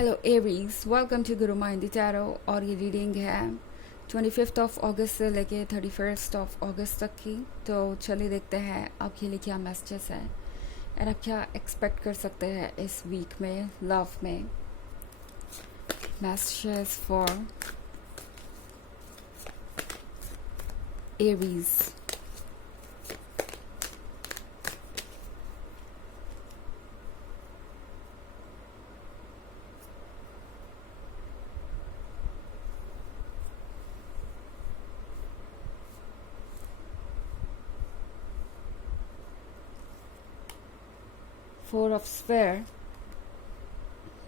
Hello Aries, welcome to Guru mind tarot. और ये reading है 25 अगस्त से लेके 31 अगस्त तक की। तो चलिए देखते हैं आपके लिए क्या मैसेजेस हैं और आप क्या एक्सपेक्ट कर सकते हैं इस वीक में लव में। Messages for Aries. Four of Sphere,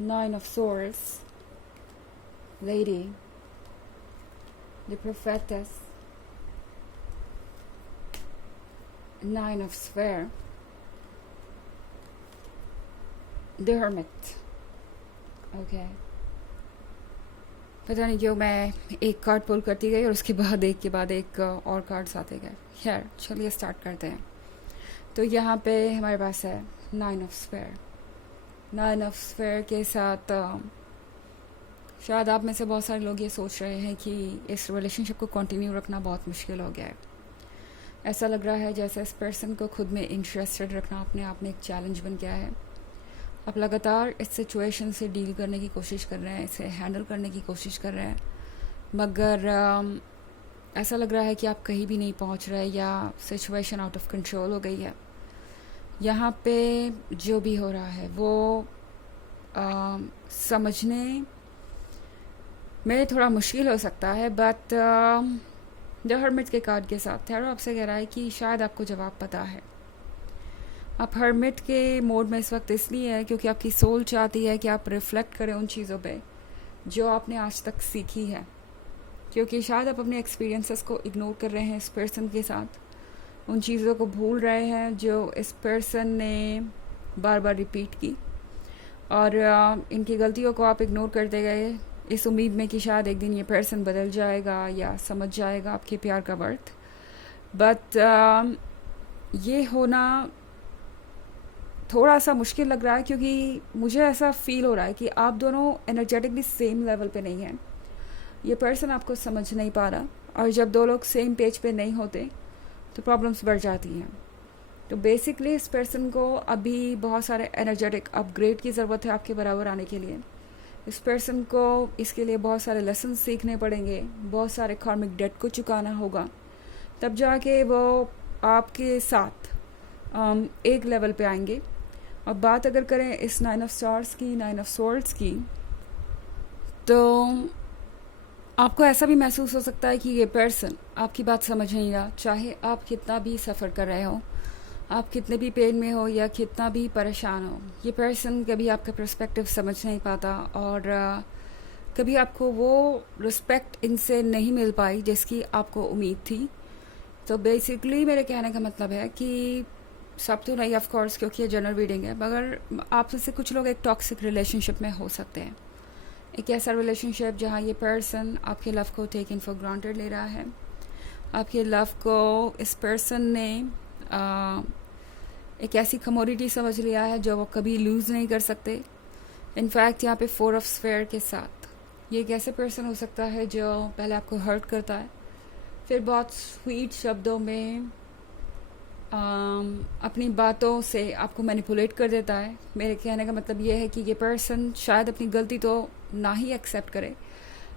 Nine of Swords, Lady, the Prophetess, Nine of Sphere, the Hermit. Okay. पता नहीं क्यों मैं एक कार्ड पुल करती गई और उसके बाद एक के बाद एक और कार्ड्स आते गए। खैर चलिए स्टार्ट करते हैं। तो यहाँ पे हमारे पास है nine of sphere. Nine of sphere के साथ शायद आप में से बहुत सारे लोग ये सोच रहे हैं कि इस रिलेशनशिप को कंटिन्यू रखना बहुत मुश्किल हो गया है। ऐसा लग रहा है जैसे इस पर्सन को खुद में इंटरेस्टेड रखना अपने आप में एक चैलेंज बन गया है। आप लगातार इस सिचुएशन से डील करने की कोशिश कर रहे हैं, इसे हैंडल करने की कोशिश कर रहे हैं, मगर ऐसा लग रहा है कि आप कहीं भी नहीं पहुंच रहे या सिचुएशन आउट ऑफ कंट्रोल हो गई है। यहाँ पे जो भी हो रहा है वो समझने में थोड़ा मुश्किल हो सकता है, बट द हर्मिट के कार्ड के साथ टैरो आपसे कह रहा है कि शायद आपको जवाब पता है। आप हर्मिट के मोड में इस वक्त इसलिए है क्योंकि आपकी सोल चाहती है कि आप रिफ्लेक्ट करें उन चीज़ों पे जो आपने आज तक सीखी है, क्योंकि शायद आप अपने एक्सपीरियंसेस को इग्नोर कर रहे हैं इस पर्सन के साथ, उन चीज़ों को भूल रहे हैं जो इस पर्सन ने बार बार रिपीट की, और इनकी गलतियों को आप इग्नोर करते गए इस उम्मीद में कि शायद एक दिन ये पर्सन बदल जाएगा या समझ जाएगा आपके प्यार का वर्थ। बट ये होना थोड़ा सा मुश्किल लग रहा है क्योंकि मुझे ऐसा फील हो रहा है कि आप दोनों एनर्जेटिकली सेम लेवल पे नहीं हैं। ये पर्सन आपको समझ नहीं पा रहा, और जब दो लोग सेम पेज पे नहीं होते तो प्रॉब्लम्स बढ़ जाती हैं। तो बेसिकली इस पर्सन को अभी बहुत सारे एनर्जेटिक अपग्रेड की ज़रूरत है आपके बराबर आने के लिए। इस पर्सन को इसके लिए बहुत सारे लेसन सीखने पड़ेंगे, बहुत सारे कार्मिक डेट को चुकाना होगा, तब जाके वो आपके साथ एक लेवल पे आएंगे। अब बात अगर करें इस नाइन ऑफ स्टार्स की, नाइन ऑफ सोर्ड्स की, तो आपको ऐसा भी महसूस हो सकता है कि ये पर्सन आपकी बात समझ नहीं रहा, चाहे आप कितना भी सफ़र कर रहे हो, आप कितने भी पेन में हो या कितना भी परेशान हो। ये पर्सन कभी आपका पर्सपेक्टिव समझ नहीं पाता, और कभी आपको वो रिस्पेक्ट इनसे नहीं मिल पाई जिसकी आपको उम्मीद थी। तो बेसिकली मेरे कहने का मतलब है कि सब तो नहीं ऑफ कोर्स, क्योंकि ये जनरल रीडिंग है, मगर आप में से कुछ लोग एक टॉक्सिक रिलेशनशिप में हो सकते हैं। एक ऐसा रिलेशनशिप जहाँ ये पर्सन आपके लव को टेक इन फॉर ग्रांटेड ले रहा है। आपके लव को इस पर्सन ने एक ऐसी कमोडिटी समझ लिया है जो वो कभी लूज़ नहीं कर सकते। इनफैक्ट यहाँ पे फोर ऑफ स्फेयर के साथ ये एक ऐसे पर्सन हो सकता है जो पहले आपको हर्ट करता है, फिर बहुत स्वीट शब्दों में अपनी बातों से आपको मैनिपुलेट कर देता है। मेरे कहने का मतलब ये है कि ये पर्सन शायद अपनी गलती तो ना ही एक्सेप्ट करे,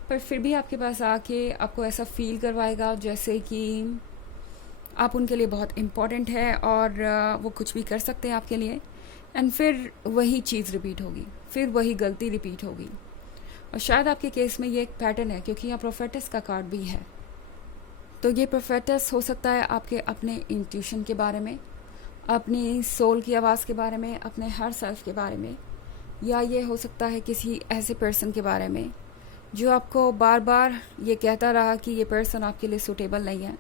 पर फिर भी आपके पास आके आपको ऐसा फील करवाएगा जैसे कि आप उनके लिए बहुत इम्पॉर्टेंट है और वो कुछ भी कर सकते हैं आपके लिए। एंड फिर वही चीज़ रिपीट होगी, फिर वही गलती रिपीट होगी। और शायद आपके केस में ये एक पैटर्न है क्योंकि यहाँ प्रोफेटस का कार्ड भी है। तो ये प्रोफेटस हो सकता है आपके अपने इंट्यूशन के बारे में, अपनी सोल की आवाज़ के बारे में, अपने हर सेल्फ के बारे में, या ये हो सकता है किसी ऐसे पर्सन के बारे में जो आपको बार बार ये कहता रहा कि ये पर्सन आपके लिए सूटेबल नहीं है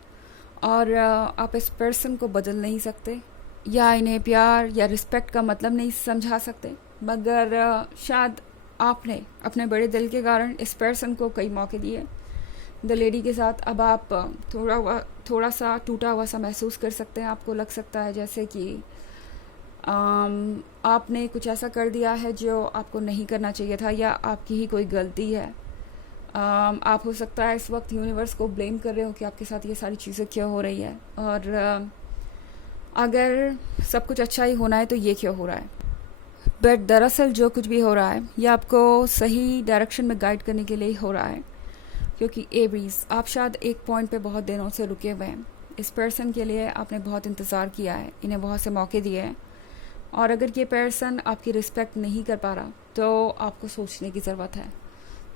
और आप इस पर्सन को बदल नहीं सकते, या इन्हें प्यार या रिस्पेक्ट का मतलब नहीं समझा सकते। मगर शायद आपने अपने बड़े दिल के कारण इस पर्सन को कई मौके दिए। द लेडी के साथ अब आप थोड़ा सा टूटा हुआ सा महसूस कर सकते हैं। आपको लग सकता है जैसे कि आपने कुछ ऐसा कर दिया है जो आपको नहीं करना चाहिए था, या आपकी ही कोई गलती है। आप हो सकता है इस वक्त यूनिवर्स को ब्लेम कर रहे हो कि आपके साथ ये सारी चीज़ें क्यों हो रही है, और अगर सब कुछ अच्छा ही होना है तो ये क्यों हो रहा है। बट दरअसल जो कुछ भी हो रहा है ये आपको सही डायरेक्शन में गाइड करने के लिए ही हो रहा है, क्योंकि एरीज आप शायद एक पॉइंट पे बहुत दिनों से रुके हुए हैं। इस पर्सन के लिए आपने बहुत इंतज़ार किया है, इन्हें बहुत से मौके दिए हैं, और अगर ये पर्सन आपकी रिस्पेक्ट नहीं कर पा रहा तो आपको सोचने की ज़रूरत है।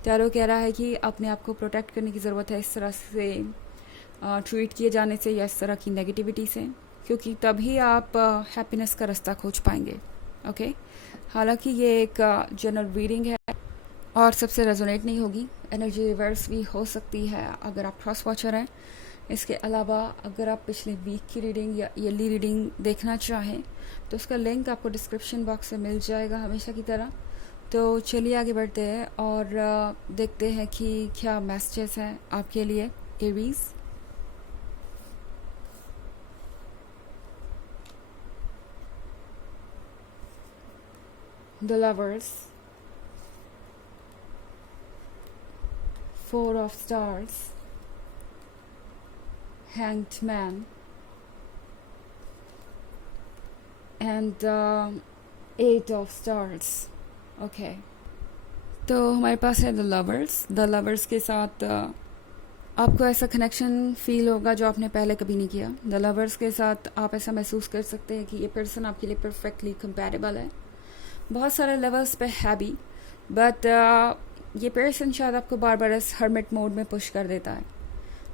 टैरो कह रहा है कि अपने आप को प्रोटेक्ट करने की ज़रूरत है इस तरह से ट्रीट किए जाने से या इस तरह की नेगेटिविटी से, क्योंकि तभी आप हैप्पीनेस का रास्ता खोज पाएंगे। ओके, हालांकि ये एक जनरल रीडिंग है और सबसे रेजोनेट नहीं होगी, एनर्जी रिवर्स भी हो सकती है अगर आप क्रॉस वॉचर हैं। इसके अलावा अगर आप पिछले वीक की रीडिंग या ईयरली रीडिंग देखना चाहें तो उसका लिंक आपको डिस्क्रिप्शन बॉक्स में मिल जाएगा हमेशा की तरह। तो चलिए आगे बढ़ते हैं और देखते हैं कि क्या मैसेजेस हैं आपके लिए Aries. The lovers, 4 of Stars, Hanged Man, and 8 of Stars. Okay, तो हमारे पास है द लवर्स। द लवर्स के साथ आपको ऐसा कनेक्शन फील होगा जो आपने पहले कभी नहीं किया। द लवर्स के साथ आप ऐसा महसूस कर सकते हैं कि ये पर्सन आपके लिए परफेक्टली कंपैटिबल है, बहुत सारे लेवल्स पे है भी, बट ये पर्सन शायद आपको बार बार इस हर्मिट मोड में पुश कर देता है,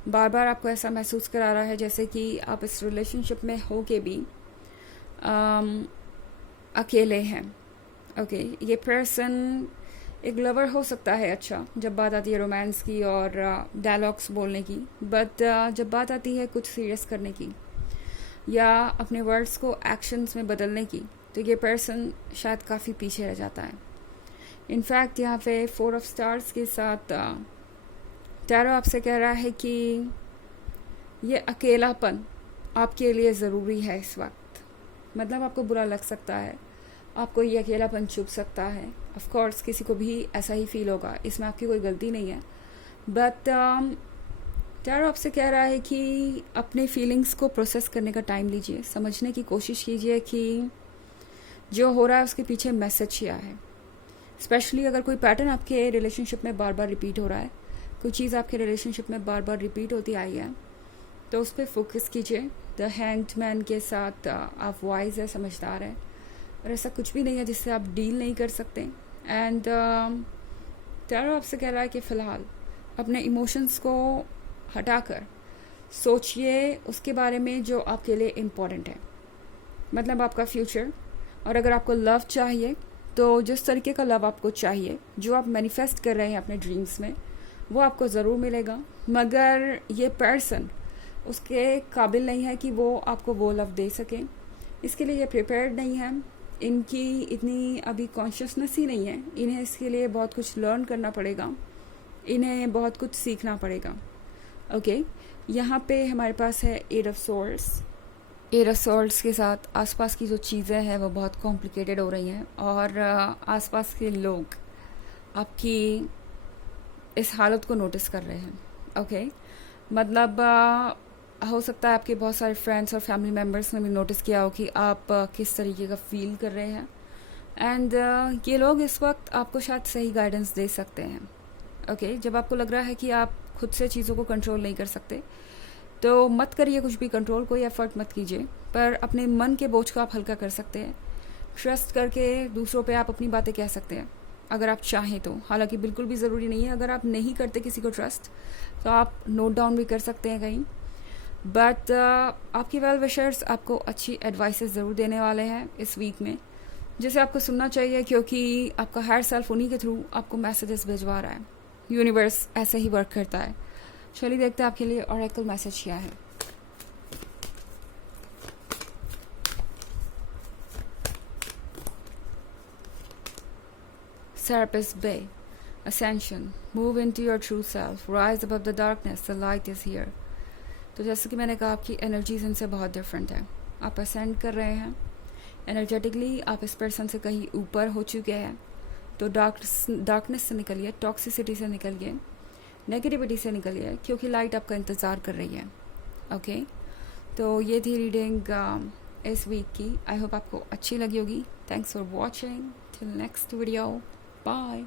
बार बार आपको ऐसा महसूस करा रहा है जैसे कि आप इस रिलेशनशिप में हो के भी अकेले हैं। ओके, ये पर्सन एक लवर हो सकता है अच्छा जब बात आती है रोमांस की और डायलॉग्स बोलने की, बट जब बात आती है कुछ सीरियस करने की या अपने वर्ड्स को एक्शंस में बदलने की, तो ये पर्सन शायद काफ़ी पीछे रह जाता है। इनफैक्ट यहाँ पे 4 of Stars के साथ टैरो आपसे कह रहा है कि ये अकेलापन आपके लिए ज़रूरी है इस वक्त। मतलब आपको बुरा लग सकता है, आपको ये अकेलापन चुभ सकता है, ऑफ कोर्स किसी को भी ऐसा ही फील होगा, इसमें आपकी कोई गलती नहीं है, बट टैरो आपसे कह रहा है कि अपने फीलिंग्स को प्रोसेस करने का टाइम लीजिए, समझने की कोशिश कीजिए कि जो हो रहा है उसके पीछे मैसेज क्या है। स्पेशली अगर कोई पैटर्न आपके रिलेशनशिप में बार बार रिपीट हो रहा है, कोई चीज़ आपके रिलेशनशिप में बार बार रिपीट होती आई है, तो उस पर फोकस कीजिए। द हैंग्ड मैन के साथ आप वाइज है, समझदार है, और ऐसा कुछ भी नहीं है जिससे आप डील नहीं कर सकते। एंड टैरो आपसे कह रहा है कि फ़िलहाल अपने इमोशंस को हटाकर सोचिए उसके बारे में जो आपके लिए इम्पोर्टेंट है, मतलब आपका फ्यूचर। और अगर आपको लव चाहिए तो जिस तरीके का लव आपको चाहिए, जो आप मैनिफेस्ट कर रहे हैं अपने ड्रीम्स में, वो आपको ज़रूर मिलेगा, मगर ये पर्सन उसके काबिल नहीं है कि वो आपको वो लव दे सके। इसके लिए ये प्रिपेयर्ड नहीं है, इनकी इतनी अभी कॉन्शियसनेस ही नहीं है, इन्हें इसके लिए बहुत कुछ लर्न करना पड़ेगा, इन्हें बहुत कुछ सीखना पड़ेगा। ओके, यहाँ पे हमारे पास है 8 of Swords। 8 of Swords के साथ आसपास की जो चीज़ें हैं वो बहुत कॉम्प्लिकेटेड हो रही हैं, और आसपास के लोग आपकी इस हालत को नोटिस कर रहे हैं। ओके, मतलब हो सकता है आपके बहुत सारे फ्रेंड्स और फैमिली मेम्बर्स ने भी नोटिस किया हो कि आप किस तरीके का फील कर रहे हैं, एंड ये लोग इस वक्त आपको शायद सही गाइडेंस दे सकते हैं। ओके, जब आपको लग रहा है कि आप खुद से चीज़ों को कंट्रोल नहीं कर सकते तो मत करिए कुछ भी कंट्रोल, कोई एफर्ट मत कीजिए, पर अपने मन के बोझ को आप हल्का कर सकते हैं। ट्रस्ट करके दूसरों पे आप अपनी बातें कह सकते हैं अगर आप चाहें तो, हालांकि बिल्कुल भी ज़रूरी नहीं है। अगर आप नहीं करते किसी को ट्रस्ट तो आप नोट डाउन भी कर सकते हैं कहीं, बट आपकी वेल विशर्स आपको अच्छी एडवाइसेस ज़रूर देने वाले हैं इस वीक में, जिसे आपको सुनना चाहिए, क्योंकि आपका हायर सेल्फ उन्हीं के थ्रू आपको मैसेजेस भिजवा रहा है। यूनिवर्स ऐसे ही वर्क करता है। चलिए देखते हैं आपके लिए ऑरेकल मैसेज क्या है। Serapis Bay, Ascension, move into your true self, rise above the darkness, the light is here। तो जैसे कि मैंने कहा आपकी एनर्जीज इनसे बहुत डिफरेंट है, आप असेंड कर रहे हैं, एनर्जेटिकली आप इस पर्सन से कहीं ऊपर हो चुके हैं, तो डार्कनेस से निकलिए, टॉक्सिसिटी से निकलिए, नेगेटिविटी से निकलिए, क्योंकि लाइट आपका इंतज़ार कर रही है। ओके, तो ये थी रीडिंग इस वीक की। आई होप आपको अच्छी लगी होगी। Thanks for watching, till next video, bye.